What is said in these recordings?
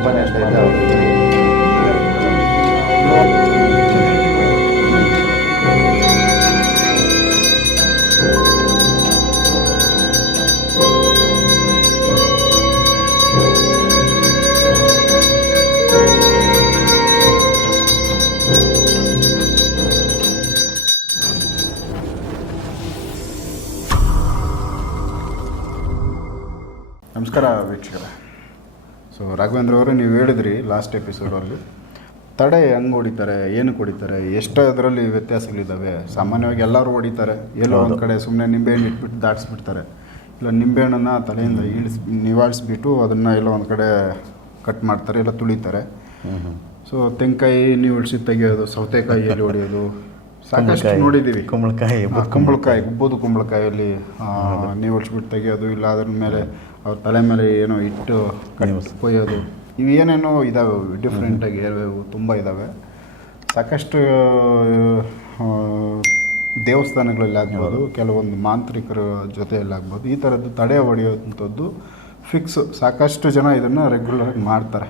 ಔಷಧಿ ಉಪನ್ಯಾಸ ಇದೆ ನಮಸ್ಕಾರ ವೀಕ್ಷಕರೇ ಸೊ ರಾಘವೇಂದ್ರ ಅವರು ನೀವು ಹೇಳಿದ್ರಿ ಲಾಸ್ಟ್ ಎಪಿಸೋಡಲ್ಲಿ ತಡೆ ಹೆಂಗೆ ಹೊಡಿತಾರೆ ಏನು ಹೊಡಿತಾರೆ ಎಷ್ಟು ಅದರಲ್ಲಿ ವ್ಯತ್ಯಾಸಗಳಿದ್ದಾವೆ ಸಾಮಾನ್ಯವಾಗಿ ಎಲ್ಲರೂ ಹೊಡಿತಾರೆ. ಎಲ್ಲೋ ಒಂದು ಕಡೆ ಸುಮ್ಮನೆ ನಿಂಬೆಹಣ್ಣು ಇಟ್ಬಿಟ್ಟು ದಾಟಿಸ್ಬಿಡ್ತಾರೆ. ಇಲ್ಲ ನಿಂಬೆಹಣ್ಣನ್ನು ತಲೆಯಿಂದ ಇಳಿಸ್ ನಿವಾರಿಸ್ಬಿಟ್ಟು ಅದನ್ನು ಎಲ್ಲೋ ಒಂದು ಕಡೆ ಕಟ್ ಮಾಡ್ತಾರೆ ಇಲ್ಲ ತುಳಿತಾರೆ. ಸೊ ತೆಂಗಾಯಿ ನೀವು ಇಳಿಸಿ ತೆಗೆಯೋದು ಸೌತೆಕಾಯಿಯಲ್ಲಿ ಹೊಡೆಯೋದು ಸಾಕಷ್ಟು. ನೋಡಿದ್ದೀವಿ ಕುಂಬಳಕಾಯಿ, ಕುಂಬಳಕಾಯಿ ಉಬ್ಬೋದು ಕುಂಬಳಕಾಯಲ್ಲಿ ನೀವು ಇಳಿಸ್ಬಿಟ್ಟು ತೆಗೆಯೋದು ಇಲ್ಲ ಅದ್ರ ಮೇಲೆ ಅವ್ರ ತಲೆ ಮೇಲೆ ಏನೋ ಇಟ್ಟು ಕೊಯ್ಯೋದು. ಇವು ಏನೇನೋ ಇದಾವೆ ಡಿಫ್ರೆಂಟಾಗಿ ಹೇಳಬೇಕು ತುಂಬ ಇದ್ದಾವೆ ಸಾಕಷ್ಟು ದೇವಸ್ಥಾನಗಳಲ್ಲಿ ಆಗ್ಬೋದು ಕೆಲವೊಂದು ಮಾಂತ್ರಿಕರ ಜೊತೆಯಲ್ಲಿ ಆಗ್ಬೋದು. ಈ ಥರದ್ದು ತಡೆ ಹೊಡೆಯುವಂಥದ್ದು ಫಿಕ್ಸ್ ಸಾಕಷ್ಟು ಜನ ಇದನ್ನು ರೆಗ್ಯುಲರಾಗಿ ಮಾಡ್ತಾರೆ.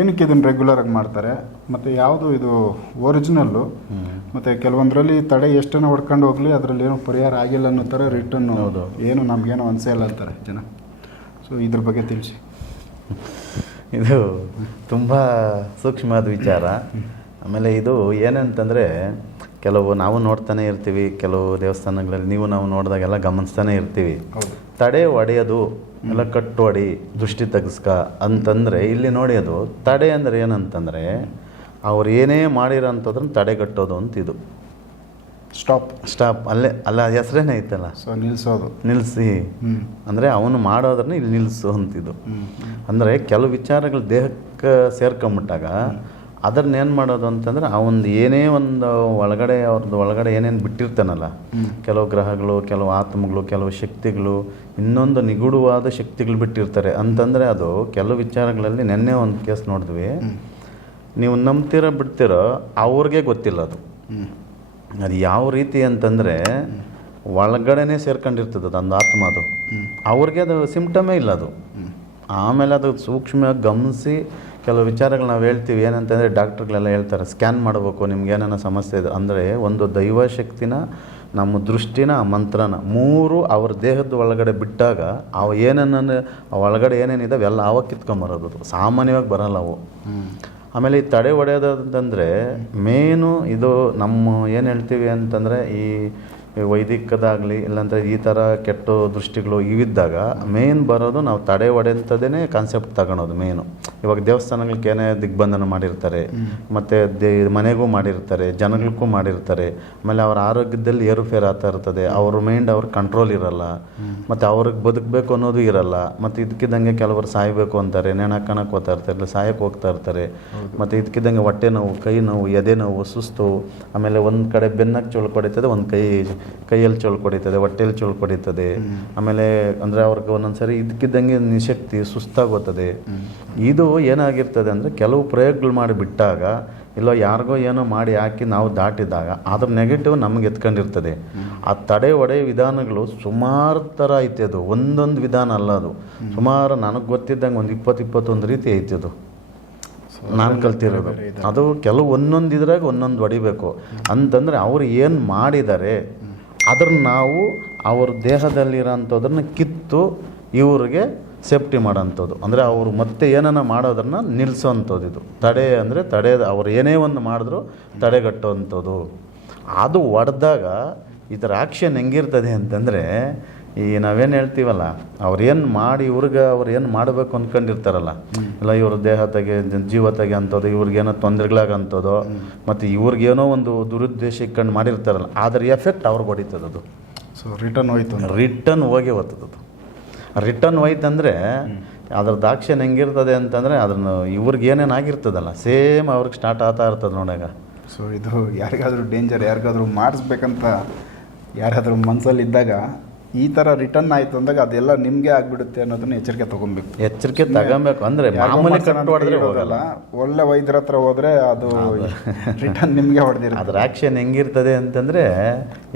ಏನಕ್ಕೆ ಇದನ್ನು ರೆಗ್ಯುಲರಾಗಿ ಮಾಡ್ತಾರೆ? ಮತ್ತು ಯಾವುದು ಇದು ಒರಿಜಿನಲ್ಲು ಮತ್ತು ಕೆಲವೊಂದರಲ್ಲಿ ತಡೆ ಎಷ್ಟನ್ನು ಹೊಡ್ಕೊಂಡು ಹೋಗಲಿ ಅದರಲ್ಲಿ ಏನೋ ಪರಿಹಾರ ಆಗಿಲ್ಲ ಅನ್ನೋ ಥರ ರಿಟರ್ನ್ ಹೌದು. ಏನು ನಮಗೇನೋ ಅನಿಸೇ ಇಲ್ಲ ಅಂತಾರೆ ಜನ. ಸೊ ಇದ್ರ ಬಗ್ಗೆ ತಿಳಿಸಿ. ಇದು ತುಂಬ ಸೂಕ್ಷ್ಮವಾದ ವಿಚಾರ. ಆಮೇಲೆ ಇದು ಏನಂತಂದರೆ ಕೆಲವು ನಾವು ನೋಡ್ತಾನೆ ಇರ್ತೀವಿ ಕೆಲವು ದೇವಸ್ಥಾನಗಳಲ್ಲಿ ನೀವು ನಾವು ನೋಡಿದಾಗೆಲ್ಲ ಗಮನಿಸ್ತಾನೆ ಇರ್ತೀವಿ. ತಡೆ ಒಡೆಯೋದು ಎಲ್ಲ ಕಟ್ಟು ಹೊಡಿ ದೃಷ್ಟಿ ತೆಗೆಸ್ಕ ಅಂತಂದರೆ ಇಲ್ಲಿ ನೋಡಿ ಅದು ತಡೆ ಅಂದರೆ ಏನಂತಂದರೆ ಅವ್ರು ಏನೇ ಮಾಡಿರೋ ಅಂಥದ್ರನ್ನ ತಡೆಗಟ್ಟೋದು ಅಂತ ಇದು. ಸ್ಟಾಪ್ ಸ್ಟಾಪ್ ಅಲ್ಲೇ ಅಲ್ಲ ಹೆಸರೇನೆ ಐತಲ್ಲ? ಸೊ ನಿಲ್ಲಿಸೋದು ನಿಲ್ಲಿಸಿ ಅಂದರೆ ಅವನು ಮಾಡೋದ್ರನ್ನ ಇಲ್ಲಿ ನಿಲ್ಲಿಸು ಅಂತಿದ್ದು. ಅಂದರೆ ಕೆಲವು ವಿಚಾರಗಳು ದೇಹಕ್ಕೆ ಸೇರ್ಕೊಂಬಿಟ್ಟಾಗ ಅದನ್ನ ಏನು ಮಾಡೋದು ಅಂತಂದ್ರೆ ಒಂದು ಏನೇ ಒಂದು ಒಳಗಡೆ ಅವ್ರದ್ದು ಒಳಗಡೆ ಏನೇನು ಬಿಟ್ಟಿರ್ತಾನಲ್ಲ? ಕೆಲವು ಗ್ರಹಗಳು ಕೆಲವು ಆತ್ಮಗಳು ಕೆಲವು ಶಕ್ತಿಗಳು ಇನ್ನೊಂದು ನಿಗೂಢವಾದ ಶಕ್ತಿಗಳು ಬಿಟ್ಟಿರ್ತಾರೆ. ಅಂತಂದರೆ ಅದು ಕೆಲವು ವಿಚಾರಗಳಲ್ಲಿ ನಿನ್ನೆ ಒಂದು ಕೇಸ್ ನೋಡಿದ್ವಿ. ನೀವು ನಂಬ್ತಿರೋ ಬಿಡ್ತೀರೋ ಅವ್ರಿಗೆ ಗೊತ್ತಿಲ್ಲ ಅದು. ಅದು ಯಾವ ರೀತಿ ಅಂತಂದರೆ ಒಳಗಡೆನೇ ಸೇರ್ಕೊಂಡಿರ್ತದೆ ಅದು ಒಂದು ಆತ್ಮ ಅದು. ಅವ್ರಿಗೆ ಅದು ಸಿಮ್ಟಮೇ ಇಲ್ಲ ಅದು. ಆಮೇಲೆ ಅದು ಸೂಕ್ಷ್ಮವಾಗಿ ಗಮನಿಸಿ ಕೆಲವು ವಿಚಾರಗಳು ನಾವು ಹೇಳ್ತೀವಿ. ಏನಂತಂದರೆ ಡಾಕ್ಟ್ರುಗಳೆಲ್ಲ ಹೇಳ್ತಾರೆ ಸ್ಕ್ಯಾನ್ ಮಾಡಬೇಕು ನಿಮ್ಗೆ ಏನೇನೋ ಸಮಸ್ಯೆ ಇದೆ. ಅಂದರೆ ಒಂದು ದೈವ ಶಕ್ತಿನ ನಮ್ಮ ದೃಷ್ಟಿನ ಆ ಮಂತ್ರನ ಮೂರು ಅವ್ರ ದೇಹದ ಒಳಗಡೆ ಬಿಟ್ಟಾಗ ಅವ ಏನೇನ ಒಳಗಡೆ ಏನೇನಿದಾವೆ ಎಲ್ಲ ಅವಾಗ ಕಿತ್ಕೊಂಬರೋದು ಅದು. ಸಾಮಾನ್ಯವಾಗಿ ಬರಲ್ಲ ಅವು. ಆಮೇಲೆ ಈ ತಡೆ ಮೇನು ಇದು ನಮ್ಮ ಏನು ಹೇಳ್ತೀವಿ ಅಂತಂದರೆ ಈ ವೈದಿಕದಾಗಲಿ ಇಲ್ಲಾಂದರೆ ಈ ಥರ ಕೆಟ್ಟ ದೃಷ್ಟಿಗಳು ಇವಿದ್ದಾಗ ಮೇನ್ ಬರೋದು ನಾವು ತಡೆ ಒಡೆಯಂಥದ್ದೇ ಕಾನ್ಸೆಪ್ಟ್ ತಗೊಳೋದು ಮೇನು ಇವಾಗ ದೇವಸ್ಥಾನಗಳಿಗೆ ಏನೇ ದಿಗ್ಬಂಧನ ಮಾಡಿರ್ತಾರೆ ಮತ್ತು ದೇ ಮನೆಗೂ ಮಾಡಿರ್ತಾರೆ ಜನಗಳಿಗೂ ಮಾಡಿರ್ತಾರೆ ಆಮೇಲೆ ಅವ್ರ ಆರೋಗ್ಯದಲ್ಲಿ ಏರುಪೇರು ಆಗ್ತಾ ಇರ್ತದೆ ಅವ್ರ ಮೈಂಡ್ ಅವ್ರ ಕಂಟ್ರೋಲ್ ಇರಲ್ಲ ಮತ್ತು ಅವ್ರಿಗೆ ಬದುಕಬೇಕು ಅನ್ನೋದು ಇರಲ್ಲ ಮತ್ತು ಇದಕ್ಕಿದ್ದಂಗೆ ಕೆಲವರು ಸಾಯಬೇಕು ಅಂತಾರೆ ನೆನಕಣಕ್ಕೆ ಹಾಕೋಣಕ್ಕೆ ಹೋಗ್ತಾ ಇರ್ತಾರೆ ಇಲ್ಲ ಸಾಯಕ್ಕೆ ಹೋಗ್ತಾ ಇರ್ತಾರೆ ಮತ್ತು ಇದಕ್ಕಿದ್ದಂಗೆ ಹೊಟ್ಟೆ ನೋವು ಕೈ ನೋವು ಎದೆ ನೋವು ಸುಸ್ತು ಆಮೇಲೆ ಒಂದು ಕಡೆ ಬೆನ್ನಕ್ಕೆ ಚೊಳ್ಕು ಹೊಡಿತದೆ ಒಂದು ಕೈ ಕೈಯಲ್ಲಿ ಚೊಳ್ಕು ಹೊಡಿತದೆ ಹೊಟ್ಟೆಯಲ್ಲಿ ಚೊಳ್ಕು ಹೊಡಿತದೆ ಆಮೇಲೆ ಅಂದರೆ ಅವ್ರಿಗೆ ಒಂದೊಂದು ಸರಿ ಇದಕ್ಕಿದ್ದಂಗೆ ನಿಶಕ್ತಿ ಸುಸ್ತಾಗೋತದೆ. ಇದು ಏನಾಗಿರ್ತದೆ ಅಂದರೆ ಕೆಲವು ಪ್ರಯೋಗಗಳು ಮಾಡಿ ಬಿಟ್ಟಾಗ ಇಲ್ಲ ಯಾರಿಗೋ ಏನೋ ಮಾಡಿ ಹಾಕಿ ನಾವು ದಾಟಿದಾಗ ಅದ್ರ ನೆಗೆಟಿವ್ ನಮ್ಗೆ ಎತ್ಕೊಂಡಿರ್ತದೆ. ಆ ತಡೆ ಒಡೆಯ ವಿಧಾನಗಳು ಸುಮಾರು ಥರ ಐತೆ ಅದು. ಒಂದೊಂದು ವಿಧಾನ ಅಲ್ಲ ಅದು. ಸುಮಾರು ನನಗೆ ಗೊತ್ತಿದ್ದಂಗೆ ಒಂದು ಇಪ್ಪತ್ತು ಇಪ್ಪತ್ತೊಂದು ರೀತಿ ಐತೆ ಅದು. ನಾನು ಕಲ್ತಿರೋದು. ಅದು ಕೆಲವು ಒಂದೊಂದು ಇದ್ರಾಗ ಒಂದೊಂದು ಹೊಡಿಬೇಕು ಅಂತಂದರೆ ಅವ್ರು ಏನು ಮಾಡಿದ್ದಾರೆ ಅದ್ರನ್ನ ನಾವು ಅವ್ರ ದೇಹದಲ್ಲಿರೋಂಥದ್ದನ್ನ ಕಿತ್ತು ಇವ್ರಿಗೆ ಸೇಫ್ಟಿ ಮಾಡೋಂಥದ್ದು. ಅಂದರೆ ಅವರು ಮತ್ತೆ ಏನನ್ನ ಮಾಡೋದನ್ನು ನಿಲ್ಲಿಸೋವಂಥದ್ದು ಇದು. ತಡೆ ಅಂದರೆ ತಡೆ, ಅವ್ರು ಏನೇ ಒಂದು ಮಾಡಿದ್ರು ತಡೆಗಟ್ಟುವಂಥದ್ದು ಅದು ಒಡೆದಾಗ ಇದರ ಆಕ್ಷನ್ ಹೆಂಗಿರ್ತದೆ ಅಂತಂದರೆ ಈ ನಾವೇನು ಹೇಳ್ತೀವಲ್ಲ ಅವ್ರೇನು ಮಾಡಿ ಇವ್ರಿಗೆ ಅವ್ರು ಏನು ಮಾಡಬೇಕು ಅಂದ್ಕೊಂಡಿರ್ತಾರಲ್ಲ ಇಲ್ಲ ಇವ್ರ ದೇಹ ತೆಗೆ ಜೀವ ತೆಗೆ ಅಂಥದ್ದು ಇವ್ರಿಗೇನೋ ತೊಂದರೆಗಳಾಗಂಥದ್ದು ಮತ್ತು ಇವ್ರಿಗೇನೋ ಒಂದು ದುರುದ್ದೇಶ ಇಟ್ಕೊಂಡು ಮಾಡಿರ್ತಾರಲ್ಲ ಅದ್ರ ಎಫೆಕ್ಟ್ ಅವ್ರಿಗೆ ಹೊಡಿತದದು ಅದು ಸೊ ರಿಟರ್ನ್ ಹೋಯ್ತು. ರಿಟರ್ನ್ ಹೋಗಿ ಹೋಗ್ತದೆ ರಿಟರ್ನ್ ಹೋಯ್ತಂದರೆ ಅದ್ರ ದಾಕ್ಷಿಣ್ಯ ಹೆಂಗಿರ್ತದೆ ಅಂತಂದರೆ ಅದನ್ನು ಇವ್ರಿಗೆ ಏನೇನು ಆಗಿರ್ತದಲ್ಲ ಸೇಮ್ ಅವ್ರಿಗೆ ಸ್ಟಾರ್ಟ್ ಆಗ್ತಾ ಇರ್ತದೆ ನೋಡಾಗ ಸೊ ಇದು ಯಾರಿಗಾದರೂ ಡೇಂಜರ್ ಯಾರಿಗಾದರೂ ಮಾಡಿಸ್ಬೇಕಂತ ಯಾರಾದರೂ ಮನಸ್ಸಲ್ಲಿ ಇದ್ದಾಗ ಈ ಥರ ರಿಟರ್ನ್ ಆಯಿತು ಅಂದಾಗ ಅದೆಲ್ಲ ನಿಮಗೆ ಆಗಿಬಿಡುತ್ತೆ ಅನ್ನೋದನ್ನ ಎಚ್ಚರಿಕೆ ತಗೊಬೇಕು. ಎಚ್ಚರಿಕೆ ತಗೊಬೇಕು. ಅಂದ್ರೆ ಮಾಮೂಲಿ ಹೊಡೆದ್ರೆ ಹೋಗಲ್ಲ. ಒಳ್ಳೆ ವೈದ್ಯರ ಹತ್ರ ಹೋದ್ರೆ ಅದು ರಿಟರ್ನ್ ನಿಮಗೆ ಹೊಡೆದಿರುತ್ತೆ. ಅದ್ರ ಆ್ಯಕ್ಷನ್ ಹೆಂಗಿರ್ತದೆ ಅಂತಂದರೆ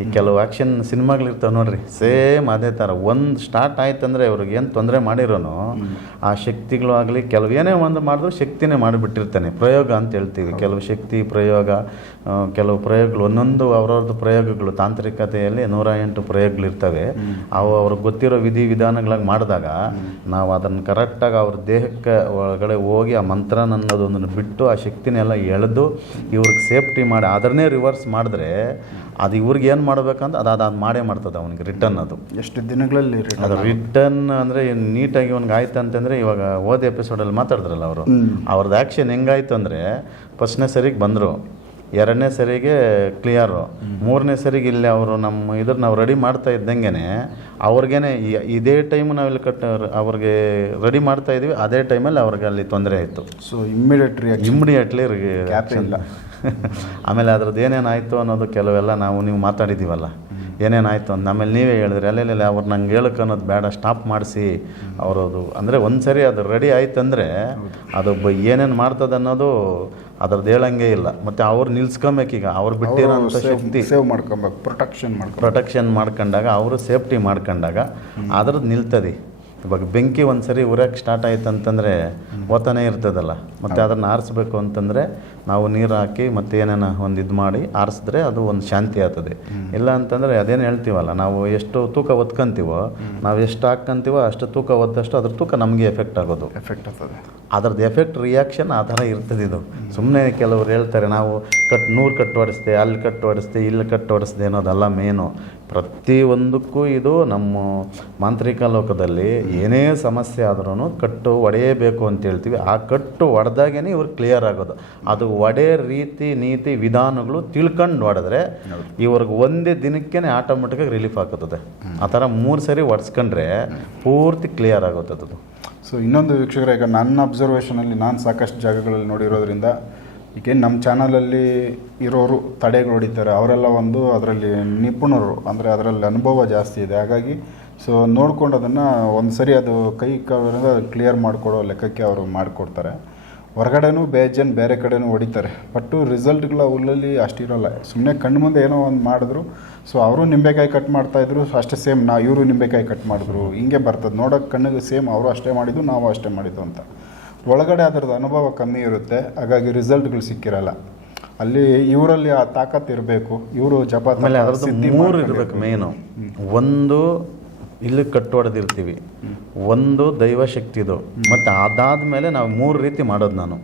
ಈ ಕೆಲವು ಆ್ಯಕ್ಷನ್ ಸಿನಿಮಾಗಳಿರ್ತಾವ ನೋಡ್ರಿ. ಸೇಮ್ ಅದೇ ಥರ ಒಂದು ಸ್ಟಾರ್ಟ್ ಆಯ್ತಂದ್ರೆ ಇವ್ರಿಗೆ ಏನು ತೊಂದರೆ ಮಾಡಿರೋನು ಆ ಶಕ್ತಿಗಳು ಆಗಲಿ ಕೆಲವು ಏನೇ ಒಂದು ಮಾಡಿದ್ರು ಶಕ್ತಿನೇ ಮಾಡಿಬಿಟ್ಟಿರ್ತಾನೆ. ಪ್ರಯೋಗ ಅಂತ ಹೇಳ್ತೀವಿ. ಕೆಲವು ಶಕ್ತಿ ಪ್ರಯೋಗ ಕೆಲವು ಪ್ರಯೋಗಗಳು ಒಂದೊಂದು ಅವ್ರವ್ರದ್ದು ಪ್ರಯೋಗಗಳು ತಾಂತ್ರಿಕತೆಯಲ್ಲಿ ನೂರ ಎಂಟು ಪ್ರಯೋಗಗಳಿರ್ತವೆ. ಅವು ಅವ್ರಿಗೆ ಗೊತ್ತಿರೋ ವಿಧಿ ವಿಧಾನಗಳಾಗಿ ಮಾಡಿದಾಗ ನಾವು ಅದನ್ನು ಕರೆಕ್ಟಾಗಿ ಅವ್ರ ದೇಹಕ್ಕೆ ಒಳಗಡೆ ಹೋಗಿ ಆ ಮಂತ್ರ ಅನ್ನೋದೊಂದನ್ನು ಬಿಟ್ಟು ಆ ಶಕ್ತಿನೆಲ್ಲ ಎಳೆದು ಇವ್ರಿಗೆ ಸೇಫ್ಟಿ ಮಾಡಿ ಅದನ್ನೇ ರಿವರ್ಸ್ ಮಾಡಿದ್ರೆ ಅದು ಇವ್ರಿಗೆ ಏನು ಮಾಡಬೇಕಂತ ಅದು ಅದು ಮಾಡೇ ಮಾಡ್ತದೆ ಅವನಿಗೆ ರಿಟರ್ನ್ ಅದು. ಎಷ್ಟು ದಿನಗಳಲ್ಲಿ ಅದು ರಿಟರ್ನ್ ಅಂದರೆ ನೀಟಾಗಿ ಅವ್ನಿಗೆ ಆಯ್ತು ಅಂತಂದರೆ ಇವಾಗ ಓದಿ ಎಪಿಸೋಡಲ್ಲಿ ಮಾತಾಡಿದ್ರಲ್ಲ ಅವರು. ಅವ್ರದ್ದು ಆ್ಯಕ್ಷನ್ ಹೆಂಗಾಯ್ತು ಅಂದರೆ ಫಸ್ಟ್ನೇ ಸರಿಗೆ ಬಂದರು. ಎರಡನೇ ಸರಿಗೆ ಕ್ಲಿಯರು ಮೂರನೇ ಸರಿಗೆ ಇಲ್ಲಿ ಅವರು ನಮ್ಮ ಇದ್ರ ನಾವು ರೆಡಿ ಮಾಡ್ತಾ ಇದ್ದಂಗೆ ಅವ್ರಿಗೇನೆ ಇದೇ ಟೈಮ್ ನಾವಿಲ್ಲಿ ಕಟ್ಟ ಅವ್ರಿಗೆ ರೆಡಿ ಮಾಡ್ತಾ ಇದೀವಿ ಅದೇ ಟೈಮಲ್ಲಿ ಅವ್ರಿಗೆ ಅಲ್ಲಿ ತೊಂದರೆ ಆಯಿತು. ಸೊ ಇಮ್ಮಿಡಿಯೇಟ್ ಇಮ್ಮಿಡಿಯೇಟ್ಲಿ ಇಲ್ಲ. ಆಮೇಲೆ ಅದ್ರದ್ದು ಏನೇನಾಯಿತು ಅನ್ನೋದು ಕೆಲವೆಲ್ಲ ನಾವು ನೀವು ಮಾತಾಡಿದ್ದೀವಲ್ಲ ಏನೇನಾಯಿತು ಅಂತ ಆಮೇಲೆ ನೀವೇ ಹೇಳಿದ್ರಿ ಅಲ್ಲೆಲ್ಲ ಅವ್ರು ನಂಗೆ ಹೇಳಕ್ಕೆ ಅನ್ನೋದು ಬೇಡ ಸ್ಟಾಪ್ ಮಾಡಿಸಿ. ಅವರದು ಅಂದರೆ ಒಂದು ಸರಿ ಅದು ರೆಡಿ ಆಯ್ತಂದರೆ ಅದು ಬ ಏನೇನು ಮಾಡ್ತದೆ ಅನ್ನೋದು ಅದ್ರದ್ದು ಹೇಳಂಗೆ ಇಲ್ಲ. ಮತ್ತು ಅವ್ರು ನಿಲ್ಸ್ಕೊಬೇಕೀಗ ಅವ್ರು ಬಿಟ್ಟಿರೋ ಶಕ್ತಿ. ಸೇವ್ ಮಾಡ್ಕೊಬೇಕು ಪ್ರೊಟೆಕ್ಷನ್ ಮಾಡಿ ಪ್ರೊಟೆಕ್ಷನ್ ಮಾಡ್ಕೊಂಡಾಗ ಅವರು ಸೇಫ್ಟಿ ಮಾಡ್ಕೊಂಡಾಗ ಅದ್ರದ್ದು ನಿಲ್ತದೆ. ಇವಾಗ ಬೆಂಕಿ ಒಂದು ಸರಿ ಉರಿಯೋಕೆ ಸ್ಟಾರ್ಟ್ ಆಯ್ತು ಅಂತಂದರೆ ಓತಾನೆ ಇರ್ತದಲ್ಲ. ಮತ್ತು ಅದನ್ನು ಆರಿಸ್ಬೇಕು ಅಂತಂದರೆ ನಾವು ನೀರು ಹಾಕಿ ಮತ್ತೆ ಏನೇನ ಒಂದು ಇದು ಮಾಡಿ ಆರಿಸಿದ್ರೆ ಅದು ಒಂದು ಶಾಂತಿ ಆಗ್ತದೆ. ಇಲ್ಲ ಅಂತಂದರೆ ಅದೇನು ಹೇಳ್ತೀವಲ್ಲ ನಾವು ಎಷ್ಟು ತೂಕ ಒತ್ಕೊಂತೀವೋ ನಾವು ಎಷ್ಟು ಹಾಕ್ಕೊಂತೀವೋ ಅಷ್ಟು ತೂಕ ಒದ್ದಷ್ಟು ಅದ್ರ ತೂಕ ನಮಗೆ ಎಫೆಕ್ಟ್ ಆಗೋದು. ಎಫೆಕ್ಟ್ ಆಗ್ತದೆ. ಅದ್ರದ್ದು ಎಫೆಕ್ಟ್ ರಿಯಾಕ್ಷನ್ ಆ ಥರ ಇರ್ತದೆ ಇದು. ಸುಮ್ಮನೆ ಕೆಲವರು ಹೇಳ್ತಾರೆ ನಾವು ಕಟ್ ನೂರು ಕಟ್ಟು ಹೊಡಿಸ್ದೆ ಅಲ್ಲಿ ಕಟ್ಟು ಹೊಡಿಸ್ದೆ ಇಲ್ಲಿ ಕಟ್ಟು ಹೊಡಿಸ್ದೆ ಅನ್ನೋದಲ್ಲ ಮೇನು ಪ್ರತಿಯೊಂದಕ್ಕೂ ಇದು ನಮ್ಮ ಮಾಂತ್ರಿಕ ಲೋಕದಲ್ಲಿ ಏನೇ ಸಮಸ್ಯೆ ಆದ್ರೂ ಕಟ್ಟು ಒಡೆಯಬೇಕು ಅಂತ ಹೇಳ್ತೀವಿ. ಆ ಕಟ್ಟು ಒಡೆದಾಗೇ ಇವ್ರು ಕ್ಲಿಯರ್ ಆಗೋದು. ಅದು ಒಡೆ ರೀತಿ ನೀತಿ ವಿಧಾನಗಳು ತಿಳ್ಕೊಂಡು ಹೊಡೆದ್ರೆ ಇವ್ರಿಗೆ ಒಂದೇ ದಿನಕ್ಕೇ ಆಟೋಮೆಟಿಕಾಗಿ ರಿಲೀಫ್ ಆಗುತ್ತದೆ ಆ ಥರ ಮೂರು ಸರಿ ಒಡ್ಸ್ಕೊಂಡ್ರೆ ಪೂರ್ತಿ ಕ್ಲಿಯರ್ ಆಗುತ್ತದೆ ಅದು ಸೊ ಇನ್ನೊಂದು ವೀಕ್ಷಕರ ಈಗ ನನ್ನ ಅಬ್ಸರ್ವೇಷನಲ್ಲಿ ನಾನು ಸಾಕಷ್ಟು ಜಾಗಗಳಲ್ಲಿ ನೋಡಿರೋದ್ರಿಂದ ಈಗೇನು ನಮ್ಮ ಚಾನಲಲ್ಲಿ ಇರೋರು ತಡೆಗಳು ಹೊಡಿತಾರೆ, ಅವರೆಲ್ಲ ಒಂದು ಅದರಲ್ಲಿ ನಿಪುಣರು, ಅಂದರೆ ಅದರಲ್ಲಿ ಅನುಭವ ಜಾಸ್ತಿ ಇದೆ. ಹಾಗಾಗಿ ಸೊ ನೋಡ್ಕೊಂಡು ಅದನ್ನು ಒಂದು ಸರಿ ಅದು ಕೈ ಕ್ಲಿಯರ್ ಮಾಡಿಕೊಡೋ ಲೆಕ್ಕಕ್ಕೆ ಅವರು ಮಾಡಿಕೊಡ್ತಾರೆ. ಹೊರಗಡೆನೂ ಬೇಜನ್ ಬೇರೆ ಕಡೆನೂ ಹೊಡಿತಾರೆ ಬಟ್ಟು ರಿಸಲ್ಟ್ಗಳ ಉಲ್ಲಲ್ಲಿ ಅಷ್ಟಿರೋಲ್ಲ. ಸುಮ್ಮನೆ ಕಣ್ಣು ಮುಂದೆ ಏನೋ ಒಂದು ಮಾಡಿದ್ರು ಸೊ ಅವರು ನಿಂಬೆಕಾಯಿ ಕಟ್ ಮಾಡ್ತಾಯಿದ್ರು ಅಷ್ಟೇ ಸೇಮ್ ನಾ ಇವರು ನಿಂಬೆಕಾಯಿ ಕಟ್ ಮಾಡಿದ್ರು, ಹಿಂಗೆ ಬರ್ತದೆ. ನೋಡೋಕೆ ಕಣ್ಣಿಗೆ ಸೇಮ್ ಅವರು ಅಷ್ಟೇ ಮಾಡಿದ್ದು, ನಾವು ಅಷ್ಟೇ ಮಾಡಿದ್ದು ಅಂತ. ಒಳಗಡೆ ಅದರದ್ದು ಅನುಭವ ಕಮ್ಮಿ ಇರುತ್ತೆ. ಹಾಗಾಗಿ ರಿಸಲ್ಟ್ಗಳು ಸಿಕ್ಕಿರಲ್ಲ. ಅಲ್ಲಿ ಇವರಲ್ಲಿ ಆ ತಾಕತ್ ಇರಬೇಕು. ಇವರು ಜಪ ಮೂರು. ಇರಬೇಕು ಮೇನು ಒಂದು ಇಲ್ಲಿ ಕಟ್ಟೊಡೆದಿರ್ತೀವಿ ಒಂದು ದೈವ ಶಕ್ತಿದು ಮತ್ತು ಅದಾದಮೇಲೆ ನಾವು ಮೂರು ರೀತಿ ಮಾಡೋದು ನಾನು.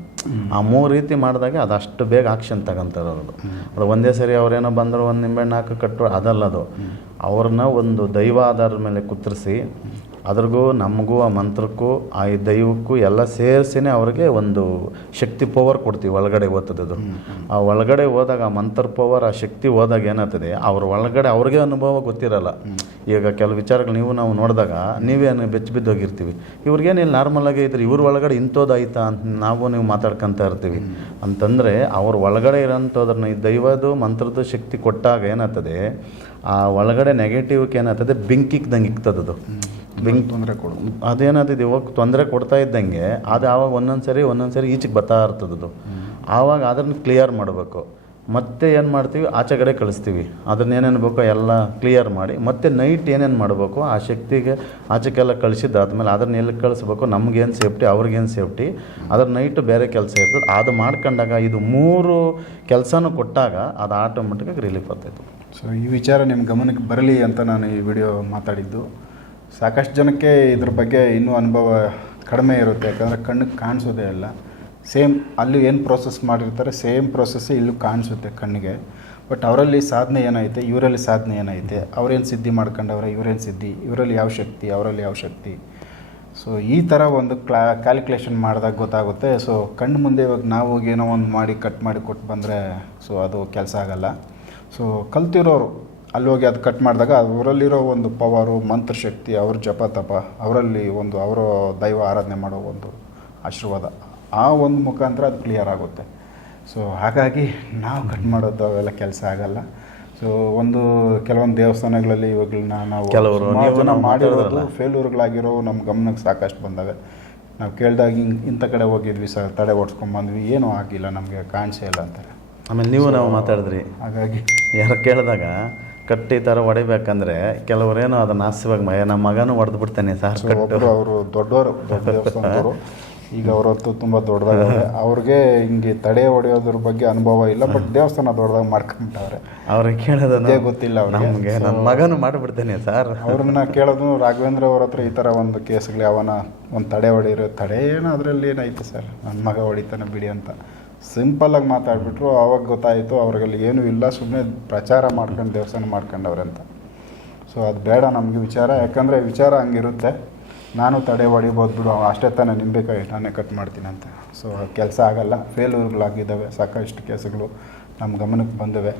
ಆ ಮೂರು ರೀತಿ ಮಾಡಿದಾಗ ಅದು ಅಷ್ಟು ಬೇಗ ಆಕ್ಷನ್ ತಗೊಂತಾರದು ಅದು ಒಂದೇ ಸರಿ ಅವರೇನೋ ಬಂದರು ಒಂದು ನಿಂಬೆಹಣ್ಣು ಹಾಕಿ ಕಟ್ಟೋ ಅದಲ್ಲ ಅದು. ಅವ್ರನ್ನ ಒಂದು ದೈವ ಆಧಾರದ ಮೇಲೆ ಕುತ್ತರಿಸಿ ಅದ್ರಿಗೂ ನಮಗೂ ಆ ಮಂತ್ರಕ್ಕೂ ಆ ದೈವಕ್ಕೂ ಎಲ್ಲ ಸೇರಿಸಿನೇ ಅವ್ರಿಗೆ ಒಂದು ಶಕ್ತಿ ಪವರ್ ಕೊಡ್ತೀವಿ ಒಳಗಡೆ ಓದ್ತದದು. ಆ ಒಳಗಡೆ ಹೋದಾಗ ಆ ಮಂತ್ರ ಪವರ್ ಆ ಶಕ್ತಿ ಹೋದಾಗ ಏನಾಗ್ತದೆ ಅವ್ರ ಒಳಗಡೆ ಅವ್ರಿಗೆ ಅನುಭವ ಗೊತ್ತಿರಲ್ಲ. ಈಗ ಕೆಲವು ವಿಚಾರಗಳು ನೀವು ನಾವು ನೋಡಿದಾಗ ನೀವೇನು ಬೆಚ್ಚ ಬಿದ್ದೋಗಿರ್ತೀವಿ ಇವ್ರಿಗೇನಿಲ್ಲ ನಾರ್ಮಲ್ ಆಗಿ ಇದ್ರೆ ಇವ್ರ ಒಳಗಡೆ ಇಂಥದ್ದಾಯ್ತಾ ಅಂತ ನಾವು ನೀವು ಮಾತಾಡ್ಕೊಂತ ಇರ್ತೀವಿ. ಅಂತಂದರೆ ಅವ್ರ ಒಳಗಡೆ ಇರೋಂಥದ್ರನ್ನ ಈ ದೈವದು ಮಂತ್ರದ ಶಕ್ತಿ ಕೊಟ್ಟಾಗ ಏನಾಗ್ತದೆ ಆ ಒಳಗಡೆ ನೆಗೆಟಿವ್ಗೆ ಏನಾಗ್ತದೆ ಬೆಂಕಿಕ್ದಂಗೆ ಇಕ್ತದದು. ಬೆಂಕಿ ತೊಂದರೆ ಕೊಡು ಅದೇನಾದಿದೆ ಇವಾಗ ತೊಂದರೆ ಕೊಡ್ತಾ ಇದ್ದಂಗೆ ಅದು ಆವಾಗ ಒಂದೊಂದು ಸರಿ ಒಂದೊಂದು ಸರಿ ಈಚೆಗೆ ಬರ್ತಾ ಇರ್ತದದು. ಆವಾಗ ಅದನ್ನು ಕ್ಲಿಯರ್ ಮಾಡಬೇಕು. ಮತ್ತೆ ಏನು ಮಾಡ್ತೀವಿ? ಆಚೆ ಕಡೆ ಕಳಿಸ್ತೀವಿ. ಅದನ್ನ ಏನೇನು ಬೇಕೋ ಎಲ್ಲ ಕ್ಲಿಯರ್ ಮಾಡಿ ಮತ್ತೆ ನೈಟ್ ಏನೇನು ಮಾಡಬೇಕು? ಆ ಶಕ್ತಿಗೆ ಆಚೆಗೆಲ್ಲ ಕಳಿಸಿದ್ದಾದ್ಮೇಲೆ ಅದನ್ನ ಎಲ್ಲಿ ಕಳಿಸ್ಬೇಕು? ನಮಗೇನು ಸೇಫ್ಟಿ ಅವ್ರಿಗೇನು ಸೇಫ್ಟಿ ಅದ್ರ ನೈಟ್ ಬೇರೆ ಕೆಲಸ ಇರ್ತದೆ. ಅದು ಮಾಡ್ಕೊಂಡಾಗ ಇದು ಮೂರು ಕೆಲಸನೂ ಕೊಟ್ಟಾಗ ಅದು ಆಟೋಮೆಟಿಕಾಗಿ ರಿಲೀಫ್ ಆಗ್ತೈತೆ. ಸೊ ಈ ವಿಚಾರ ನಿಮ್ಮ ಗಮನಕ್ಕೆ ಬರಲಿ ಅಂತ ನಾನು ಈ ವಿಡಿಯೋ ಮಾತಾಡಿದ್ದು. ಸಾಕಷ್ಟು ಜನಕ್ಕೆ ಇದ್ರ ಬಗ್ಗೆ ಇನ್ನೂ ಅನುಭವ ಕಡಿಮೆ ಇರುತ್ತೆ, ಯಾಕಂದರೆ ಕಣ್ಣಿಗೆ ಕಾಣಿಸೋದೇ ಇಲ್ಲ ಸೇಮ್ ಅಲ್ಲಿ ಏನು ಪ್ರೋಸೆಸ್ ಮಾಡಿರ್ತಾರೆ, ಸೇಮ್ ಪ್ರೋಸೆಸ್ಸೇ ಇಲ್ಲೂ ಕಾಣಿಸುತ್ತೆ ಕಣ್ಣಿಗೆ. ಬಟ್ ಅವರಲ್ಲಿ ಸಾಧನೆ ಏನೈತೆ ಇವರಲ್ಲಿ ಸಾಧನೆ ಏನೈತೆ ಅವ್ರೇನು ಸಿದ್ಧಿ ಮಾಡ್ಕೊಂಡವ್ರೆ, ಇವರೇನು ಸಿದ್ಧಿ? ಇವರಲ್ಲಿ ಯಾವ ಶಕ್ತಿ? ಅವರಲ್ಲಿ ಯಾವ ಶಕ್ತಿ? ಸೊ ಈ ಥರ ಒಂದು ಕ್ಲಾ ಕ್ಯಾಲ್ಕುಲೇಷನ್ ಮಾಡಿದಾಗ ಗೊತ್ತಾಗುತ್ತೆ. ಸೊ ಕಣ್ಣು ಮುಂದೆ ಇವಾಗ ನಾವು ಏನೋ ಒಂದು ಮಾಡಿ ಕಟ್ ಮಾಡಿ ಕೊಟ್ಟು ಬಂದರೆ ಸೊ ಅದು ಕೆಲಸ ಆಗಲ್ಲ. ಸೊ ಕಲ್ತಿರೋರು ಅಲ್ಲಿ ಹೋಗಿ ಅದು ಕಟ್ ಮಾಡಿದಾಗ ಅವರಲ್ಲಿರೋ ಒಂದು ಪವರು ಮಂತ್ರಶಕ್ತಿ ಅವ್ರ ಜಪ ತಪ ಅವರಲ್ಲಿ ಒಂದು ಅವರ ದೈವ ಆರಾಧನೆ ಮಾಡೋ ಒಂದು ಆಶೀರ್ವಾದ ಆ ಒಂದು ಮುಖಾಂತರ ಅದು ಕ್ಲಿಯರ್ ಆಗುತ್ತೆ. ಸೊ ಹಾಗಾಗಿ ನಾವು ಕಟ್ ಮಾಡೋದು ಅವೆಲ್ಲ ಕೆಲಸ ಆಗಲ್ಲ. ಸೊ ಒಂದು ಕೆಲವೊಂದು ದೇವಸ್ಥಾನಗಳಲ್ಲಿ ಇವಾಗಲನ್ನ ನಾವು ಕೆಲವರು ಜನ ಮಾಡಿರೋದು. ಫೇಲ್ಯೂರ್ಗಳಾಗಿರೋ ನಮ್ಮ ಗಮನಕ್ಕೆ ಸಾಕಷ್ಟು ಬಂದಾವೆ. ನಾವು ಕೇಳಿದಾಗ ಹಿಂಗೆ ಇಂಥ ಕಡೆ ಹೋಗಿದ್ವಿ ಸರ್ ತಡೆ ಓಡಿಸ್ಕೊಂಬಂದ್ವಿ ಏನೂ ಆಗಿಲ್ಲ ನಮಗೆ ಕಾಣಿಸೇ ಇಲ್ಲ ಅಂತಾರೆ. ಆಮೇಲೆ ನೀವು ನಾವು ಮಾತಾಡಿದ್ರಿ. ಹಾಗಾಗಿ ಯಾರು ಕೇಳಿದಾಗ ಕಟ್ಟಿ ಥರ ಹೊಡಿಬೇಕಂದ್ರೆ ಕೆಲವರೇನು ಅದನ್ನ ಹಾಸ್ಯವಾಗಿ ಮಯ ನಮ್ಮ ಮಗನೂ ಹೊಡೆದು ಬಿಡ್ತಾನೆ ಸರ್ ಕಟ್ಟು. ಅವರು ದೊಡ್ಡವರು ಈಗ ಅವರತ್ತು ತುಂಬಾ ದೊಡ್ಡದಾಗ ಅವ್ರಿಗೆ ಹಿಂಗೆ ತಡೆ ಹೊಡೆಯೋದ್ರ ಬಗ್ಗೆ ಅನುಭವ ಇಲ್ಲ ಬಟ್ ದೇವಸ್ಥಾನ ದೊಡ್ಡದಾಗ ಮಾಡ್ಕೊಂಬಿಟ್ಟವ್ರೆ. ಅವ್ರಿಗೆ ಕೇಳೋದೇ ಗೊತ್ತಿಲ್ಲ. ನಮಗೆ ನನ್ನ ಮಗನೂ ಮಾಡಿಬಿಡ್ತೇನೆ ಸರ್. ಅವ್ರನ್ನ ಕೇಳೋದು ರಾಘವೇಂದ್ರ ಅವ್ರ ಹತ್ರ ಈ ಥರ ಒಂದು ಕೇಸ್ಗಳು ಯಾವನ ಒಂದು ತಡೆ ಹೊಡೆಯಿರೋ ತಡೆ ಏನೋ ಅದರಲ್ಲಿ ಏನಾಯ್ತು ಸರ್? ನನ್ನ ಮಗ ಹೊಡಿತಾನೆ ಬಿಡಿ ಅಂತ. ಸಿಂಪಲ್ಲಾಗಿ ಮಾತಾಡ್ಬಿಟ್ರು, ಅವಾಗ ಗೊತ್ತಾಯಿತು ಅವ್ರಿಗೆಲ್ಲ ಏನೂ ಇಲ್ಲ ಸುಮ್ಮನೆ ಪ್ರಚಾರ ಮಾಡ್ಕೊಂಡು ದೇವಸ್ಥಾನ ಮಾಡ್ಕೊಂಡವ್ರೆ ಅಂತ. ಸೊ ಅದು ಬೇಡ ನಮಗೆ ವಿಚಾರ, ಯಾಕಂದರೆ ವಿಚಾರ ಹಂಗಿರುತ್ತೆ. ನಾನು ತಡೆ ಹೊಡಿಬೋದು ಬಿಡು ಅಷ್ಟೇ ತಾನೇ ನಿಂಬೆಕಾಯಿ ನಾನೇ ಕಟ್ ಮಾಡ್ತೀನಿ ಅಂತ. ಸೊ ಕೆಲಸ ಆಗಲ್ಲ ಫೇಲ್ಯೂರ್ಗಳಾಗಿದ್ದಾವೆ ಸಾಕಷ್ಟು ಕೇಸುಗಳು ನಮ್ಮ ಗಮನಕ್ಕೆ ಬಂದಿವೆ.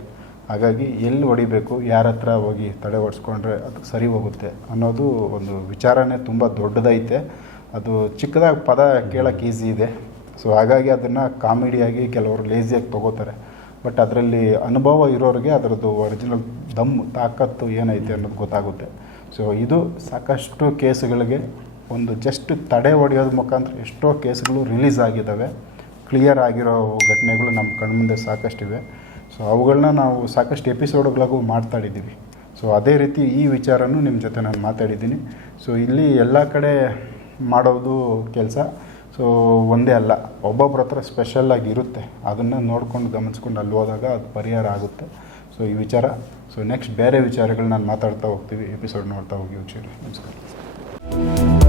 ಹಾಗಾಗಿ ಎಲ್ಲಿ ಹೊಡಿಬೇಕು, ಯಾರ ಹತ್ರ ಹೋಗಿ ತಡೆ ಹೊಡೆಸ್ಕೊಂಡ್ರೆ ಅದು ಸರಿ ಹೋಗುತ್ತೆ ಅನ್ನೋದು ಒಂದು ವಿಚಾರನೇ ತುಂಬ ದೊಡ್ಡದೈತೆ. ಅದು ಚಿಕ್ಕದಾಗಿ ಪದ ಕೇಳೋಕ್ಕೆ ಈಸಿ ಇದೆ. ಸೊ ಹಾಗಾಗಿ ಅದನ್ನು ಕಾಮಿಡಿಯಾಗಿ ಕೆಲವರು ಲೇಸಿಯಾಗಿ ತೊಗೋತಾರೆ. ಬಟ್ ಅದರಲ್ಲಿ ಅನುಭವ ಇರೋರಿಗೆ ಅದರದ್ದು ಒರಿಜಿನಲ್ ದಮ್, ತಾಕತ್ತು ಏನೈತೆ ಅನ್ನೋದು ಗೊತ್ತಾಗುತ್ತೆ. ಸೊ ಇದು ಸಾಕಷ್ಟು ಕೇಸುಗಳಿಗೆ ಒಂದು ಜಸ್ಟ್ ತಡೆ ಹೊಡೆಯೋದ್ರ ಮುಖಾಂತರ ಎಷ್ಟೋ ಕೇಸುಗಳು ರಿಲೀಸ್ ಆಗಿದ್ದಾವೆ. ಕ್ಲಿಯರ್ ಆಗಿರೋ ಘಟನೆಗಳು ನಮ್ಮ ಕಣ್ಮುಂದೆ ಸಾಕಷ್ಟಿವೆ ಸೊ ಅವುಗಳನ್ನ ನಾವು ಸಾಕಷ್ಟು ಎಪಿಸೋಡ್ಗಳಿಗೂ ಮಾತಾಡಿದ್ದೀವಿ ಸೊ ಅದೇ ರೀತಿ ಈ ವಿಚಾರನೂ ನಿಮ್ಮ ಜೊತೆ ನಾನು ಮಾತಾಡಿದ್ದೀನಿ. ಸೊ ಇಲ್ಲಿ ಎಲ್ಲ ಕಡೆ ಮಾಡೋದು ಕೆಲಸ. ಸೊ ಒಂದೇ ಅಲ್ಲ, ಒಬ್ಬೊಬ್ರ ಹತ್ರ ಸ್ಪೆಷಲ್ಲಾಗಿ ಇರುತ್ತೆ. ಅದನ್ನು ನೋಡ್ಕೊಂಡು ಗಮನಿಸ್ಕೊಂಡು ಅಲ್ಲಿ ಹೋದಾಗ ಅದು ಪರಿಹಾರ ಆಗುತ್ತೆ. ಸೊ ಈ ವಿಚಾರ ಸೊ ನೆಕ್ಸ್ಟ್ ಬೇರೆ ವಿಚಾರಗಳು ನಾನು ಮಾತಾಡ್ತಾ ಹೋಗ್ತೀವಿ ಎಪಿಸೋಡ್ ನೋಡ್ತಾ ಹೋಗಿ ವಿಚಾರ ನಮಸ್ಕಾರ.